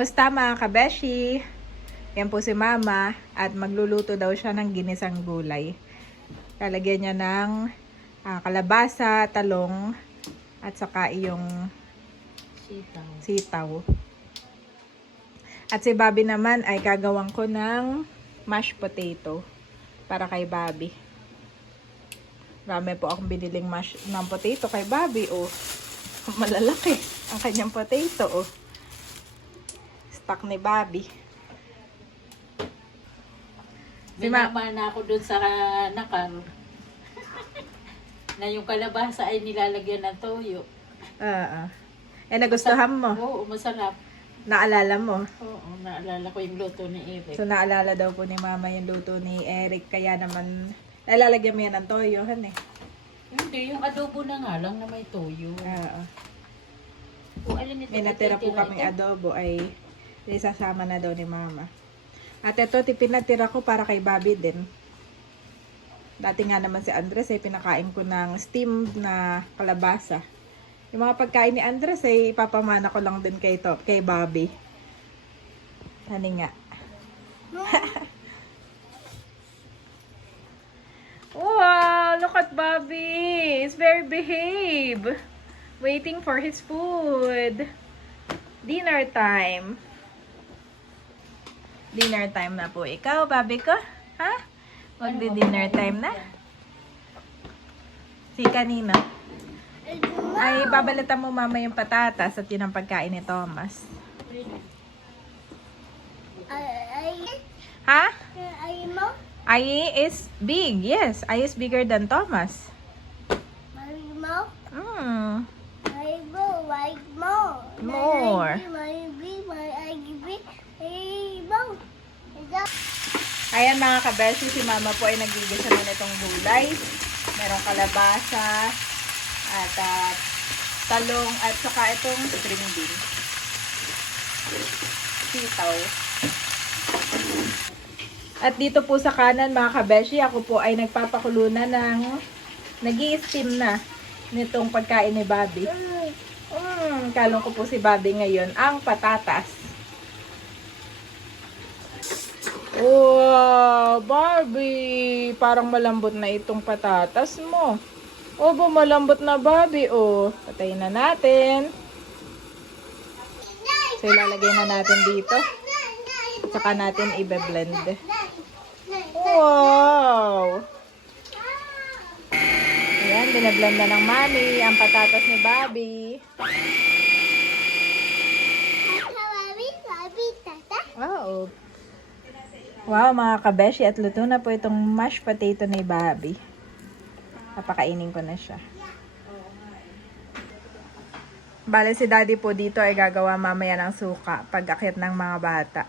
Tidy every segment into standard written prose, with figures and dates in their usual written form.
Kamusta mga kabeshi? Yan po si Mama at magluluto daw siya ng ginisang gulay. Lalagyan niya ng kalabasa, talong at saka yung sitaw. At si Bobby naman ay gagawin ko ng mashed potato para kay Bobby. Marami po akong biniling mash ng potato kay Bobby. Oh, malalaki ang kanyang potato. Oh, stock ni Bobby. Binama na ako dun sa nakar. Na yung kalabasa ay nilalagyan ng toyo. Nagustuhan mo? Oo, masarap. Naalala mo? Oo, naalala ko yung luto ni Eric. So, naalala daw po ni Mama yung luto ni Eric. Kaya naman, nalalagyan mo yan ng toyo, han eh. Hindi, yung adobo na nga lang na may toyo. Alin ito? May natira po kaming adobo ay isasama na daw ni Mama. At ito, pinatira ko para kay Bobby din. Dati nga naman si Andres ay pinakain ko ng steamed na kalabasa. Yung mga pagkain ni Andres ay ipapamana ko lang din kay Bobby. Hani nga. Wow, look at Bobby. He's very behave. Waiting for his food. Dinner time. Dinner time na po. Ikaw, Bobby ko? Ha? Magdi-dinner time na? Si kanina. Ay, babalatan mo Mama yung patatas at yun ang pagkain ni Thomas. Ha? Ai is big. Yes, Ai is bigger than Thomas. More. Ayan mga kabeshi, si Mama po ay nagigisa na nitong gulay. Merong kalabasa at talong at saka itong string bean. Sitaw. At dito po sa kanan mga kabeshi, ako po ay nagpapakulo na ng nag-i-steam na nitong pagkain ni Bobby. Kalong ko po si Bobby ngayon ang patatas. Wow, Barbie! Parang malambot na itong patatas mo. Obo, malambot na Barbie. Oh, patayin na natin. So, ilalagay na natin dito. Saka natin i-blend. Wow! Ayan, binablend na ng Mami ang patatas ni Bobby. Wow! Wow mga kabeshi, at luto na po itong mashed potato ni Bobby. Papakainin ko na siya. Bale si Daddy po dito ay gagawa mamaya ng suka pag-akyat ng mga bata.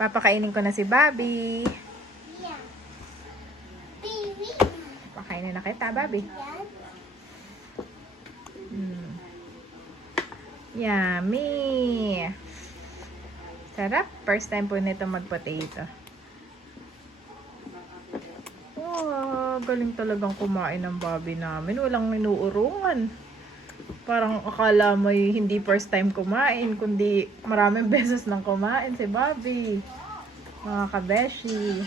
Papakainin ko na si Bobby. Pakainin na kita, Bobby. Yummy! Sarap. First time po nito mag-potato. Wow, galing talagang kumain ng Bobby namin. Walang inuurungan. Parang akala mo hindi first time kumain, kundi maraming beses nang kumain si Bobby. Mga kabeshi.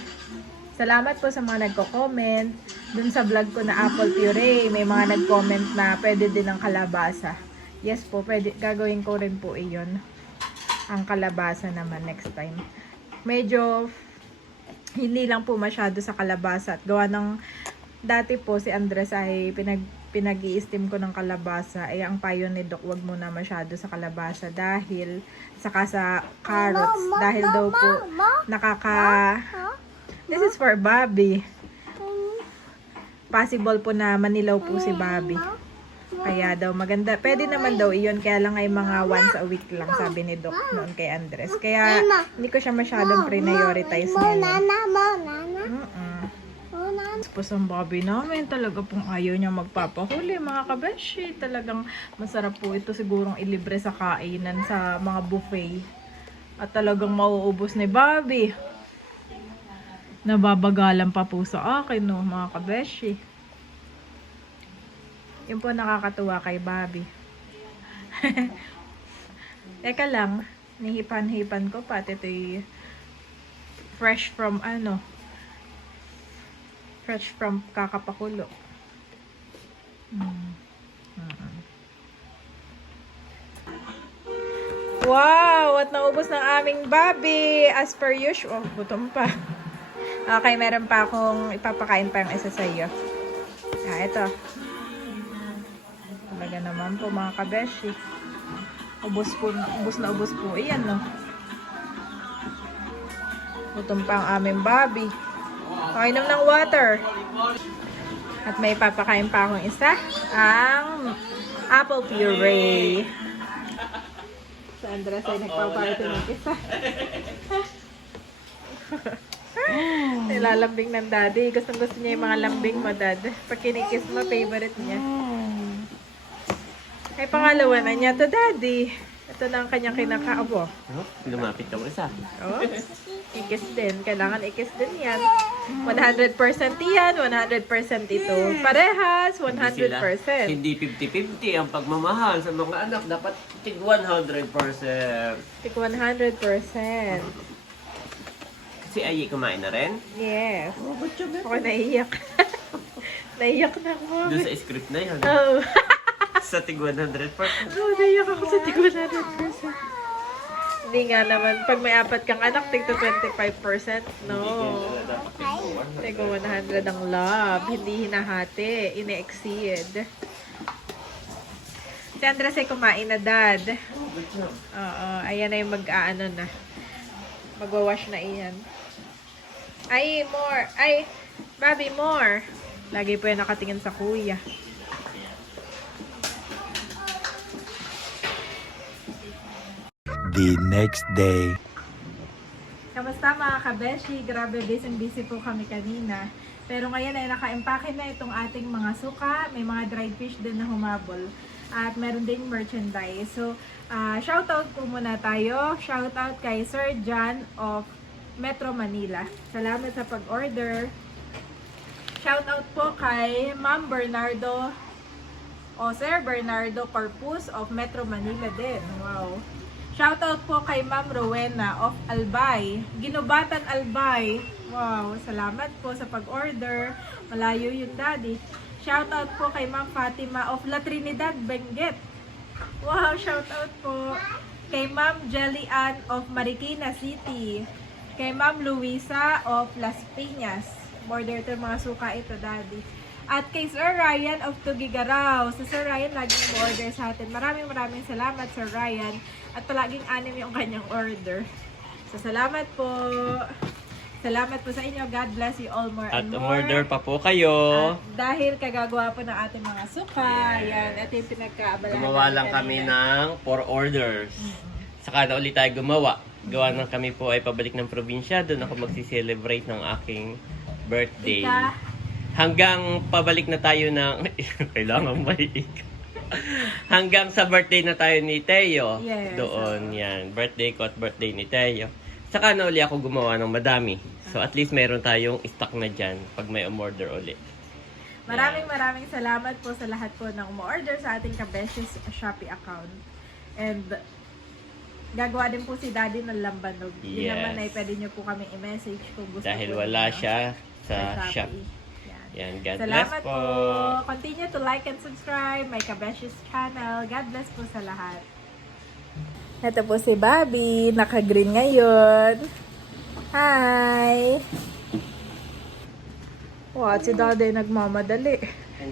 Salamat po sa mga nagko-comment. Dun sa vlog ko na apple puree, may mga nag-comment na pwede din ng kalabasa. Yes po, pwede. Gagawin ko rin po iyon. Ang kalabasa naman next time. Medyo hindi lang po masyado sa kalabasa. At gawa ng dati po si Andres ay pinag-i-steam ko ng kalabasa. Ay ang payo ni Doc, wag muna masyado sa kalabasa dahil saka sa carrots. Dahil daw po this is for Bobby. Possible po na manilaw po si Bobby. Kaya daw maganda. Pwede naman daw iyon. Kaya lang ay mga once a week lang, sabi ni Doc noon kay Andres. Kaya hindi ko siya masyadong prioritize ngayon. Tapos ang Bobby namin, talaga pong ayaw niya magpapahuli mga kabeshi. Talagang masarap po ito sigurong ilibre sa kainan sa mga buffet. At talagang mauubos ni Bobby. Nababagalan pa po sa akin, no, mga kabeshi. Yun po nakakatuwa kay Bobby. Teka lang, nihipan-hipan ko pa. Ito'y fresh from fresh from kakapakulo. Wow! At naubos ng aming Bobby. As per usual. Gutom pa. Okay, meron pa akong ipapakain pa yung isa sa iyo. Ito. Talaga naman po mga kabeshi. Ubos na ubos po. Iyan, no? Gutom pa ang aming Bobby. Inom ng water. At may papakain pa akong isa. Ang apple puree. Sa Andres ay nagpapakita ng isa. Nilalambing ng daddy. Gusto niya yung mga lambing mo, dad. Pag kinikis mo, favorite niya. Ay, pangalawa na niya to, daddy. Ito na ang kanyang kinakaabo. Lumapit ka mo isa. Oh, ikis din. Kailangan ikis din yan. 100% yan. 100% ito. Parehas. 100%. Hindi 50-50 ang pagmamahal sa mga anak. Dapat tig 100%. Tig 100%. Si Ayi kumain na rin? Yes. Ako naiiyak. Naiiyak na ako. Doon sa script na yun. Oh. Sa tig 100%. Oh, naiiyak ako sa tig 100%. Hindi nga naman. Pag may apat kang anak, tig to 25%. No. Tig 100 ang love. Hindi hinahati. Ine-exceed. Si Andres ay kumain na, dad. Oo. Ayan na yung mag-aano na. Magwawash na iyan. Ay, more. Ay, Bobby, more. Lagi po yan nakatingin sa kuya. The next day. Kamusta mga kabeshi? Grabe, busy po kami kanina. Pero ngayon ay naka-empake na itong ating mga suka. May mga dried fish din na humabol. At meron din merchandise. So, shoutout po muna tayo. Shoutout kay Sir John of Metro Manila. Salamat sa pag-order. Shoutout po kay Ma'am Bernardo o Sir Bernardo Corpus of Metro Manila din. Wow. Shoutout po kay Ma'am Rowena of Albay. Ginubatan Albay. Wow. Salamat po sa pag-order. Malayo yun, daddy. Shoutout po kay Ma'am Fatima of La Trinidad, Benguet. Wow, shoutout po kay Ma'am Jelly Ann of Marikina City. Kay Ma'am Luisa of Las Piñas. Border ito mga suka ito, daddy. At kay Sir Ryan of Tugigaraw. Si Sir Ryan laging order sa atin. Maraming salamat, Sir Ryan. At palaging anim yung kanyang order. So, salamat po. Salamat po sa inyo. God bless you all more At and more. umorder pa po kayo. At dahil kagagawa po ng ating mga suka, yan, ito yung pinagkaabalahan. Gumawa lang kami ng 4 orders. Saka na ulit tayo gumawa. Gawa ng kami po ay pabalik ng probinsya. Doon ako magsi-celebrate ng aking birthday. Ika. Hanggang pabalik na tayo ng... Kailangan maiik. Hanggang sa birthday na tayo ni Teo. Yes. Doon, yan. Birthday ko at birthday ni Teo. Saka na uli ako gumawa ng madami. So at least meron tayong stock na dyan pag may umorder uli. Maraming salamat po sa lahat po ng umorder sa ating Kabesh's Shopee account. And gagawa din po si Daddy ng lambanog. Hindi Yes. naman ay pwede nyo po kami i-message kung gusto Dahil po wala ninyo siya sa shop. Yan. Yan, God Salamat bless po. Continue to like and subscribe my Kabesh's channel. God bless po sa lahat. Ito po si Bobby. Naka-green ngayon. Hi! Wow, at si Daddy nagmamadali.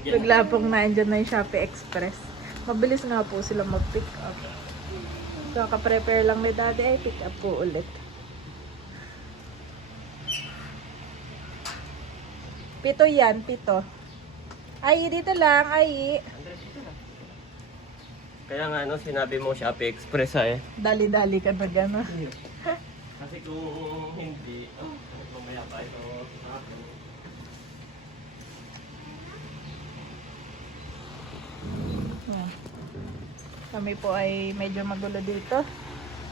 Bigla pong naandyan na yung Shopee Express. Mabilis nga po sila mag-pick up. So, ka-prepare lang ni Daddy ay pick up po ulit. Pito yan, pito. Ay, dito lang, ay. Kaya nga sinabi mo Shopee Express eh. Dali-dali ka na gano'n. Kasi kung hindi, mamaya pa ito. Kami po ay medyo magulo dito.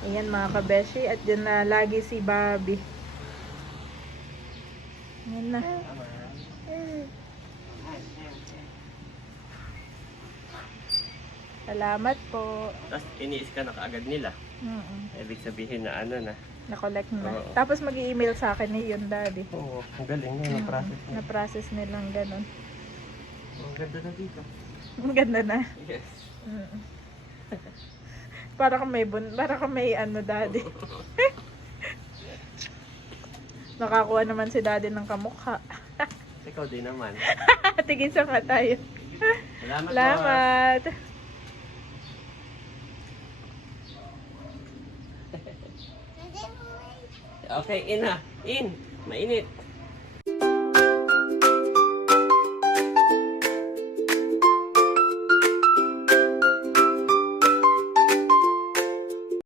Ayan mga kabeshi. At dyan na lagi si Bobby. Ayan na. Salamat po. Tapos ini-scan na kaagad nila. Ibig sabihin na ano na. Na-collect na. Oo. Tapos mag-i-email sa akin ni yun, Daddy. Oo, ang galing yun, ang process niya. Na-process nilang ganun. Ang ganda na dito. Ang ganda na. Yes. Mm. Para kang may ano, Daddy. Nakakuha naman si Daddy ng kamukha. Ikaw din naman. Tigil sa mata yun. Salamat. Salamat. Okay, in ha. In. Mainit.